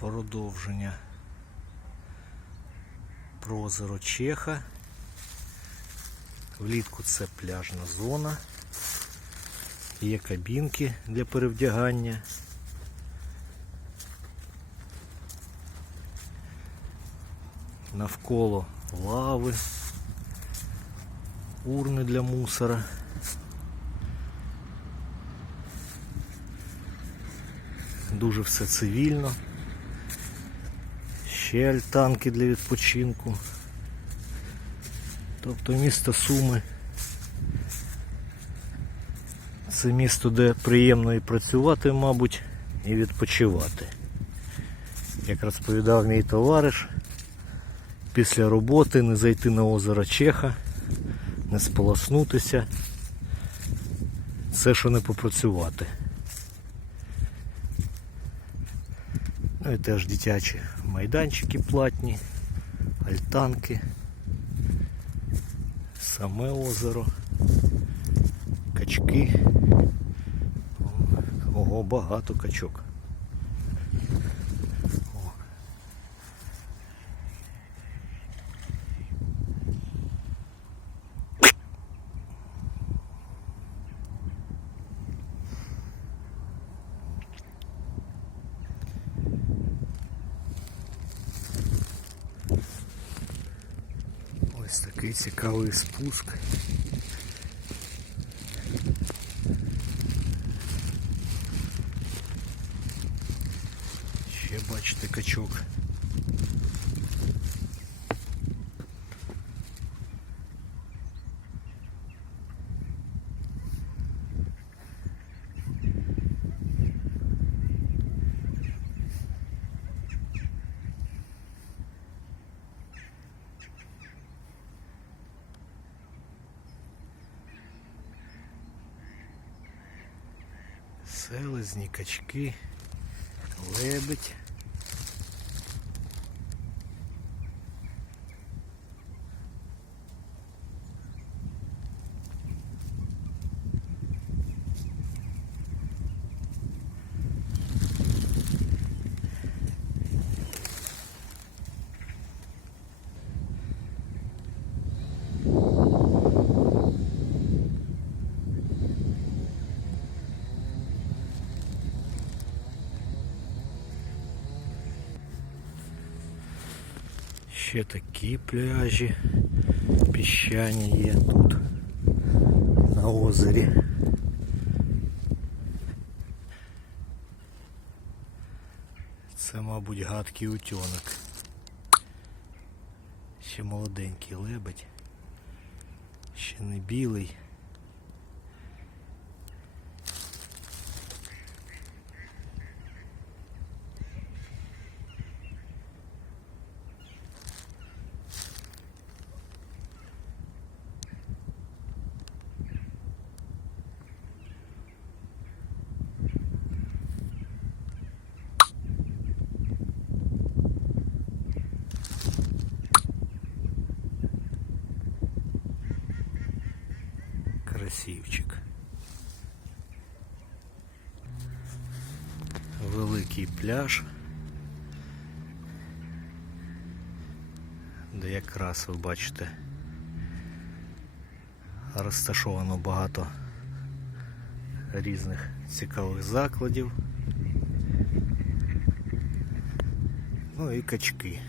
Продовження про озеро Чеха. Влітку це пляжна зона. Є кабінки для перевдягання. Навколо лави, урни для мусора. Дуже все цивільно. Ще альтанки для відпочинку. Тобто місто Суми. Це місто, де приємно і працювати, мабуть, і відпочивати. Як розповідав мій товариш, після роботи не зайти на озеро Чеха, не сполоснутися. Це що не попрацювати. Ну і теж дитячі майданчики платні, альтанки, саме озеро, качки. Ого, багато качок. Ось такий цікавий спуск. Ще бачите качок. Селезні, качки, лебедь. Ще такі пляжі піщані є тут на озері. Це, мабуть, гадкий утенок. Ще молоденький лебедь. Ще не білий. Красивчик. Великий пляж. Де якраз ви бачите розташовано багато різних цікавих закладів. Ну і качки.